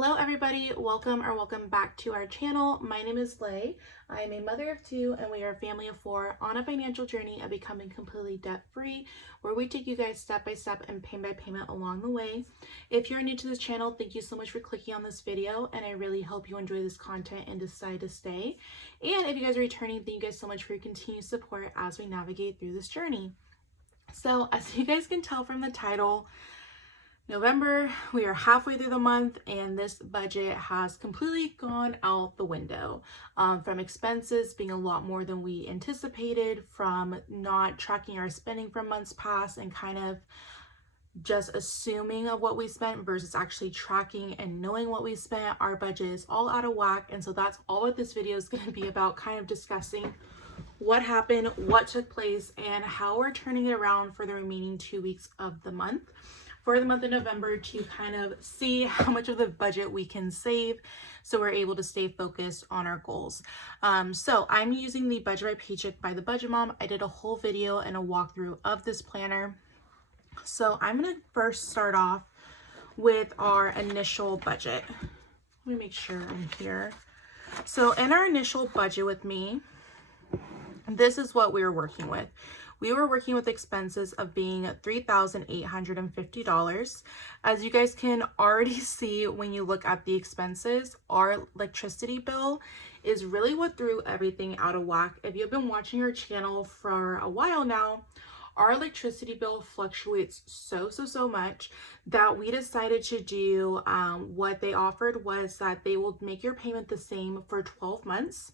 Hello everybody, welcome back to our channel. My name is Lay. I am a mother of two and we are a family of four on a financial journey of becoming completely debt-free, where we take you guys step by step and payment by payment along the way. If you're new to this channel, thank you so much for clicking on this video, and I really hope you enjoy this content and decide to stay. And if you guys are returning, thank you guys so much for your continued support as we navigate through this journey. So as you guys can tell from the title, November, we are halfway through the month, and this budget has completely gone out the window. From expenses being a lot more than we anticipated, from not tracking our spending from months past and kind of just assuming of what we spent versus actually tracking and knowing what we spent. Our budget is all out of whack, and so that's all what this video is going to be about, kind of discussing what happened, what took place, and how we're turning it around for the remaining 2 weeks of the month. For the month of November, to kind of see how much of the budget we can save so we're able to stay focused on our goals. So I'm using the Budget by Paycheck by the Budget Mom. I did a whole video and a walkthrough of this planner. So I'm going to first start off with our initial budget. Let me make sure I'm here. So in our initial budget with me, this is what we were working with. We were working with expenses of being $3,850. As you guys can already see when you look at the expenses, our electricity bill is really what threw everything out of whack. If you've been watching our channel for a while now, our electricity bill fluctuates so much that we decided to do what they offered was that they will make your payment the same for 12 months.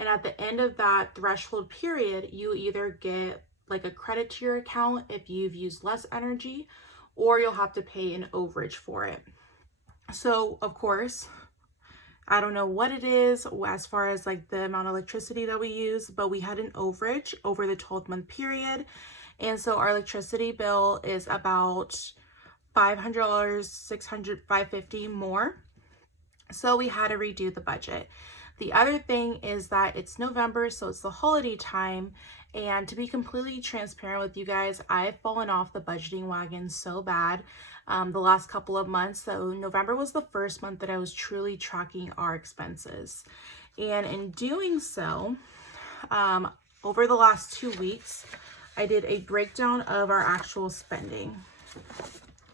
And at the end of that threshold period, you either get like a credit to your account if you've used less energy, or you'll have to pay an overage for it. So of course, I don't know what it is as far as like the amount of electricity that we use, but we had an overage over the 12-month period. And so our electricity bill is about $500, $600, $550 more. So we had to redo the budget. The other thing is that it's November, so it's the holiday time. And to be completely transparent with you guys, I've fallen off the budgeting wagon so bad the last couple of months. So November was the first month that I was truly tracking our expenses. And in doing so, over the last 2 weeks, I did a breakdown of our actual spending.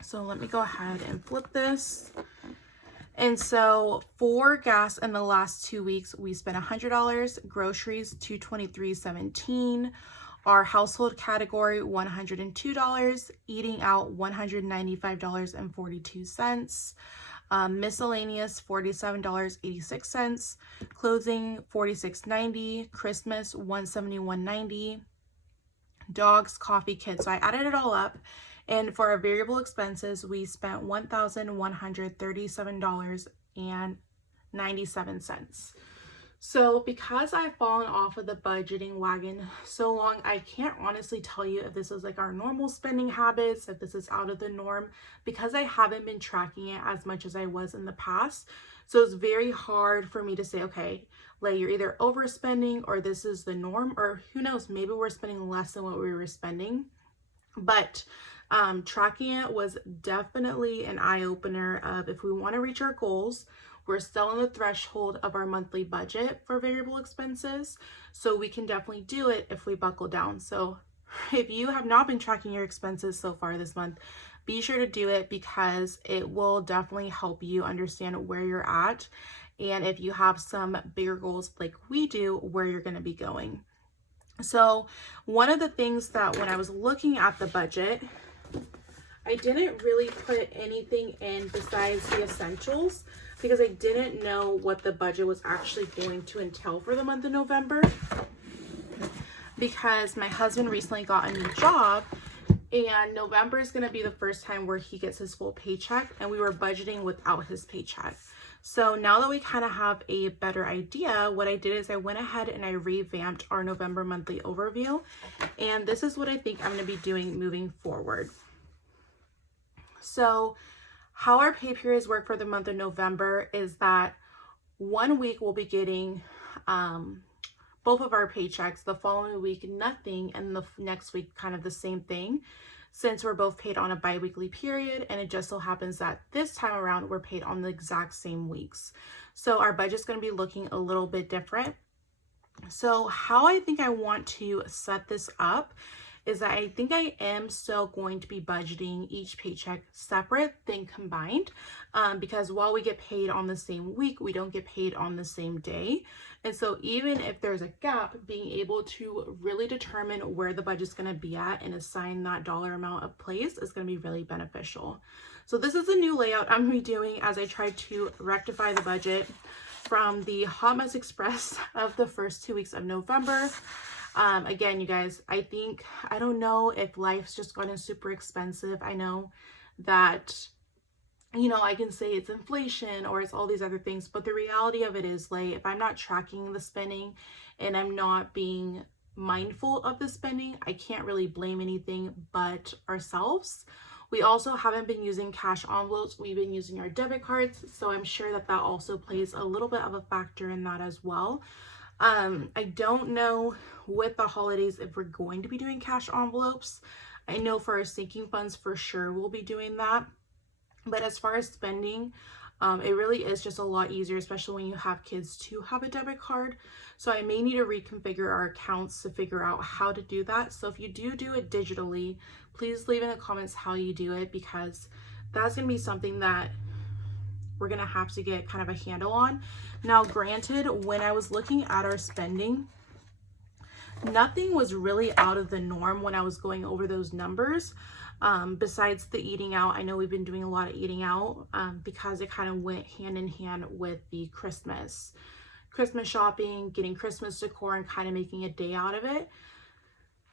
So let me go ahead and flip this. And so for gas in the last 2 weeks, we spent $100, groceries $223.17, our household category $102, eating out $195.42, miscellaneous $47.86, clothing $46.90, Christmas $171.90, dogs, coffee, kids. So I added it all up. And for our variable expenses, we spent $1,137.97. So because I've fallen off of the budgeting wagon so long, I can't honestly tell you if this is like our normal spending habits, if this is out of the norm, because I haven't been tracking it as much as I was in the past. So it's very hard for me to say, okay, like you're either overspending or this is the norm, or who knows, maybe we're spending less than what we were spending. But tracking it was definitely an eye-opener of if we want to reach our goals, we're still on the threshold of our monthly budget for variable expenses. So we can definitely do it if we buckle down. So if you have not been tracking your expenses so far this month, be sure to do it, because it will definitely help you understand where you're at. And if you have some bigger goals like we do, where you're going to be going. So one of the things that when I was looking at the budget, I didn't really put anything in besides the essentials, because I didn't know what the budget was actually going to entail for the month of November, because my husband recently got a new job and November is going to be the first time where he gets his full paycheck, and we were budgeting without his paycheck. So now that we kind of have a better idea, what I did is I went ahead and I revamped our November monthly overview, and this is what I think I'm going to be doing moving forward. So how our pay periods work for the month of November is that 1 week we'll be getting both of our paychecks, the following week nothing, and the next week kind of the same thing. since we're both paid on a bi-weekly period, and it just so happens that this time around we're paid on the exact same weeks. So our budget's going to be looking a little bit different. So how I think I want to set this up is that I think I am still going to be budgeting each paycheck separate than combined, because while we get paid on the same week, we don't get paid on the same day. And so even if there's a gap, being able to really determine where the budget's going to be at and assign that dollar amount of place is going to be really beneficial. So this is a new layout I'm redoing as I try to rectify the budget from the Hot Mess Express of the first 2 weeks of November. Again, you guys, I don't know if life's just gotten super expensive. I know that, I can say it's inflation or it's all these other things, but the reality of it is, like, if I'm not tracking the spending and I'm not being mindful of the spending, I can't really blame anything but ourselves. We also haven't been using cash envelopes. We've been using our debit cards. So I'm sure that also plays a little bit of a factor in that as well. I don't know with the holidays if we're going to be doing cash envelopes. I know for our sinking funds for sure we'll be doing that. But as far as spending, it really is just a lot easier, especially when you have kids, to have a debit card. So I may need to reconfigure our accounts to figure out how to do that. So if you do it digitally, please leave in the comments how you do it, because that's going to be something that we're going to have to get kind of a handle on. Now, granted, when I was looking at our spending, nothing was really out of the norm when I was going over those numbers. Besides the eating out, I know we've been doing a lot of eating out because it kind of went hand in hand with the Christmas shopping, getting Christmas decor, and kind of making a day out of it.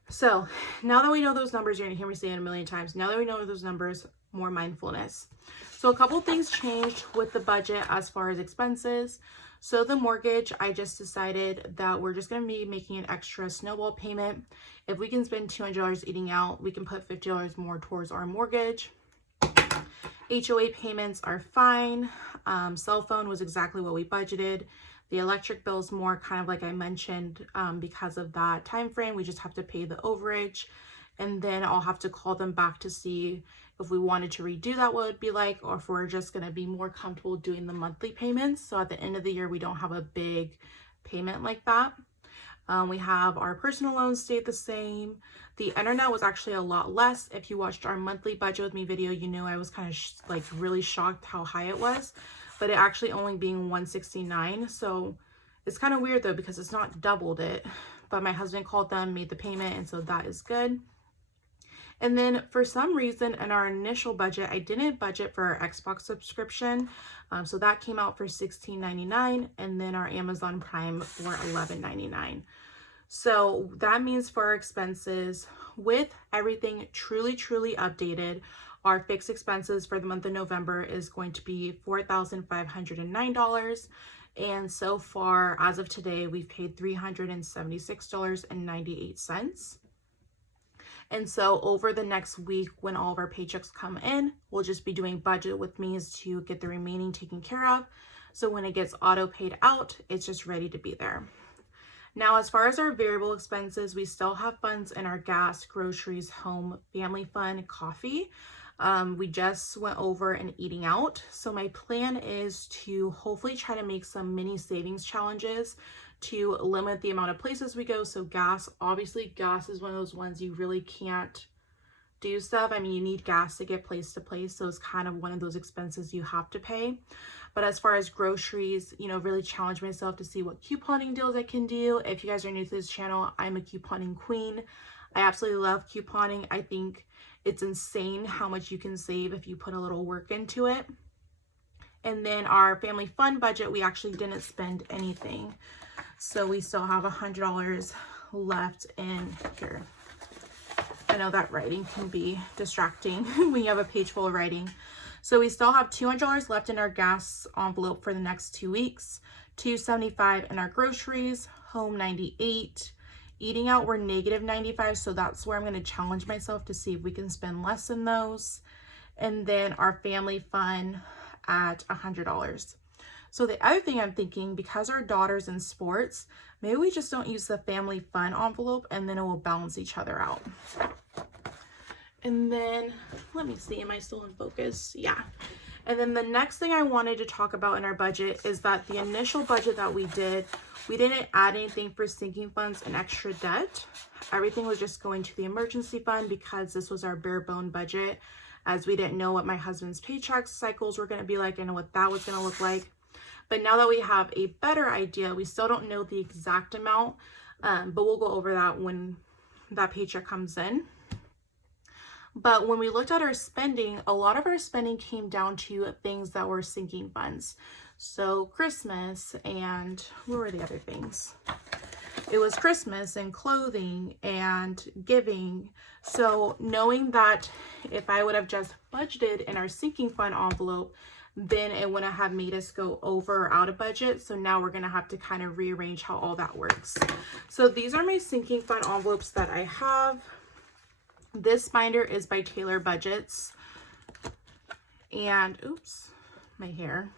So now that we know those numbers, you're gonna hear me say it a million times. Now that we know those numbers, more mindfulness. So a couple things changed with the budget as far as expenses. So the mortgage, I just decided that we're just gonna be making an extra snowball payment. If we can spend $200 eating out, we can put $50 more towards our mortgage. HOA payments are fine. Cell phone was exactly what we budgeted. The electric bill's more kind of like I mentioned, because of that time frame. We just have to pay the overage, and then I'll have to call them back to see if we wanted to redo that, what it would be like, or if we're just going to be more comfortable doing the monthly payments. So at the end of the year, we don't have a big payment like that. We have our personal loans stayed the same. The internet was actually a lot less. If you watched our monthly budget with me video, you know I was kind of like really shocked how high it was, but it actually only being $169. So it's kind of weird though, because it's not doubled it, but my husband called them, made the payment, and so that is good. And then for some reason in our initial budget, I didn't budget for our Xbox subscription. So that came out for $16.99, and then our Amazon Prime for $11.99. So that means for our expenses, with everything truly updated, our fixed expenses for the month of November is going to be $4,509. And so far, as of today, we've paid $376.98. And so over the next week, when all of our paychecks come in, we'll just be doing budget with me to get the remaining taken care of. So when it gets auto paid out, it's just ready to be there. Now, as far as our variable expenses, we still have funds in our gas, groceries, home, family fund, coffee. We just went over an eating out. So my plan is to hopefully try to make some mini savings challenges to limit the amount of places we go. So gas, obviously gas is one of those ones you really can't do stuff. I mean, you need gas to get place to place. So it's kind of one of those expenses you have to pay. But as far as groceries, really challenge myself to see what couponing deals I can do. If you guys are new to this channel, I'm a couponing queen. I absolutely love couponing. I think it's insane how much you can save if you put a little work into it. And then our family fund budget, we actually didn't spend anything. So we still have $100 left in here. I know that writing can be distracting when you have a page full of writing. So we still have $200 left in our gas envelope for the next 2 weeks, $275 in our groceries, home $98. Eating out, we're -$95, so that's where I'm going to challenge myself to see if we can spend less in those. And then our family fund at $100. So the other thing I'm thinking, because our daughter's in sports, maybe we just don't use the family fund envelope, and then it will balance each other out. And then, let me see, am I still in focus? Yeah. And then the next thing I wanted to talk about in our budget is that the initial budget that we didn't add anything for sinking funds and extra debt. Everything was just going to the emergency fund because this was our bare bone budget, as we didn't know what my husband's paycheck cycles were going to be like and what that was going to look like. But now that we have a better idea, we still don't know the exact amount, but we'll go over that when that paycheck comes in. But when we looked at our spending, a lot of our spending came down to things that were sinking funds. So Christmas and what were the other things? It was Christmas and clothing and giving. So knowing that if I would have just budgeted in our sinking fund envelope, then it wouldn't have made us go over or out of budget. So now we're going to have to kind of rearrange how all that works. So these are my sinking fund envelopes that I have. This binder is by Taylor Budgets. And oops, my hair.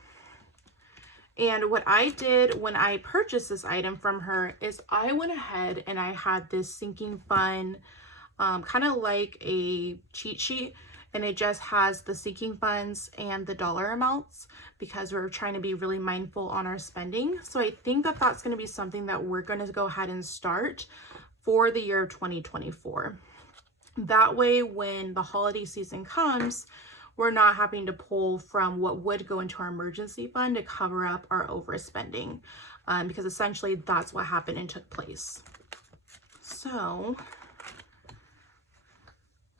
And what I did when I purchased this item from her is I went ahead and I had this sinking fund, kind of like a cheat sheet, and it just has the sinking funds and the dollar amounts because we're trying to be really mindful on our spending. So I think that that's going to be something that we're going to go ahead and start for the year of 2024. That way, when the holiday season comes, we're not having to pull from what would go into our emergency fund to cover up our overspending, because essentially that's what happened and took place. So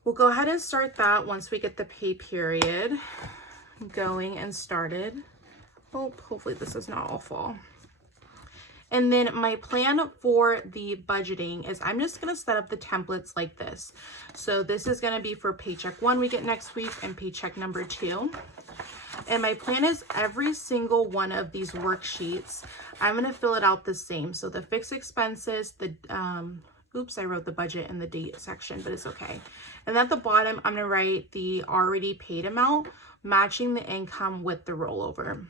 we'll go ahead and start that once we get the pay period going and started. Oh, hopefully this does not all fall. And then my plan for the budgeting is I'm just going to set up the templates like this. So this is going to be for paycheck 1 we get next week and paycheck number 2. And my plan is every single one of these worksheets, I'm going to fill it out the same. So the fixed expenses, the, oops, I wrote the budget in the date section, but it's okay. And at the bottom, I'm going to write the already paid amount, matching the income with the rollover.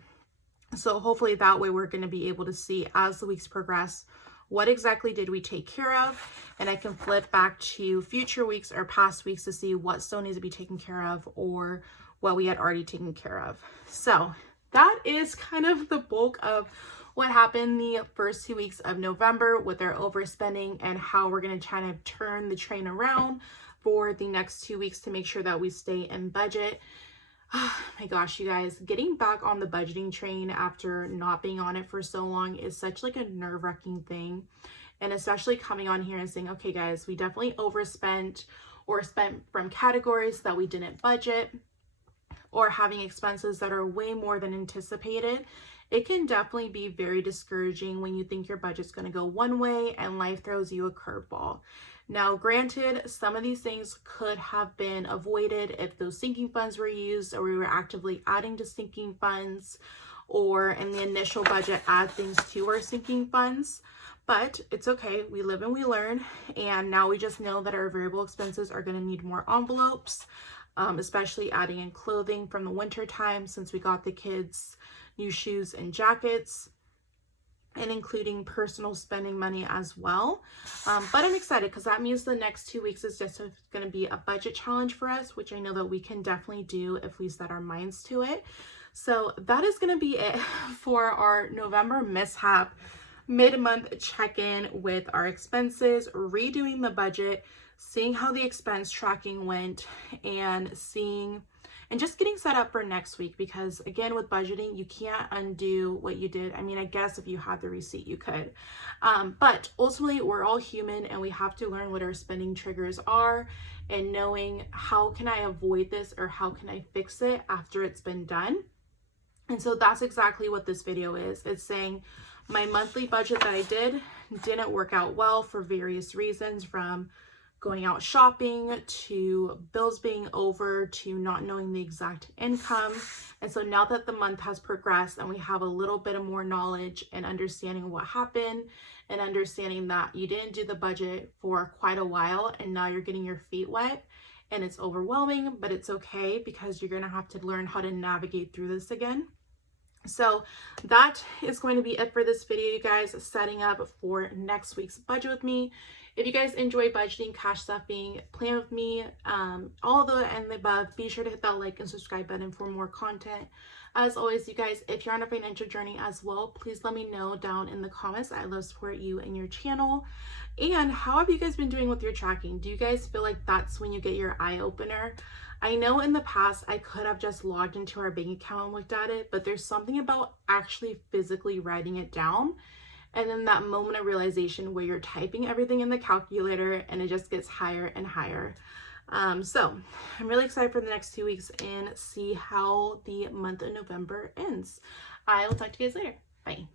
So hopefully that way we're going to be able to see as the weeks progress, what exactly did we take care of? And I can flip back to future weeks or past weeks to see what still needs to be taken care of or what we had already taken care of. So that is kind of the bulk of what happened the first 2 weeks of November with our overspending and how we're going to try to turn the train around for the next 2 weeks to make sure that we stay in budget. Oh my gosh, you guys, getting back on the budgeting train after not being on it for so long is such like a nerve-wracking thing. And especially coming on here and saying, okay guys, we definitely overspent or spent from categories that we didn't budget or having expenses that are way more than anticipated. It can definitely be very discouraging when you think your budget's going to go one way and life throws you a curveball. Now, granted, some of these things could have been avoided if those sinking funds were used or we were actively adding to sinking funds or in the initial budget add things to our sinking funds. But it's okay. We live and we learn. And now we just know that our variable expenses are going to need more envelopes, especially adding in clothing from the winter time since we got the kids new shoes and jackets, and including personal spending money as well. But I'm excited because that means the next 2 weeks is just going to be a budget challenge for us, which I know that we can definitely do if we set our minds to it. So that is going to be it for our November mishap mid-month check-in with our expenses, redoing the budget, seeing how the expense tracking went, and just getting set up for next week, because again, with budgeting, you can't undo what you did. I mean, I guess if you had the receipt, you could. But ultimately, we're all human and we have to learn what our spending triggers are and knowing how can I avoid this or how can I fix it after it's been done. And so that's exactly what this video is. It's saying my monthly budget that I didn't work out well for various reasons, from going out shopping to bills being over to not knowing the exact income. And so now that the month has progressed and we have a little bit of more knowledge and understanding of what happened and understanding that you didn't do the budget for quite a while and now you're getting your feet wet and it's overwhelming, but it's okay because you're going to have to learn how to navigate through this again. So that is going to be it for this video, you guys, setting up for next week's budget with me. If you guys enjoy budgeting, cash stuffing, plan with me, all the and the above, be sure to hit that like and subscribe button for more content. As always, you guys, if you're on a financial journey as well, please let me know down in the comments. I love support you and your channel. And how have you guys been doing with your tracking? Do you guys feel like that's when you get your eye opener? I know in the past I could have just logged into our bank account and looked at it, but there's something about actually physically writing it down and then that moment of realization where you're typing everything in the calculator and it just gets higher and higher. So I'm really excited for the next 2 weeks and see how the month of November ends. I will talk to you guys later. Bye.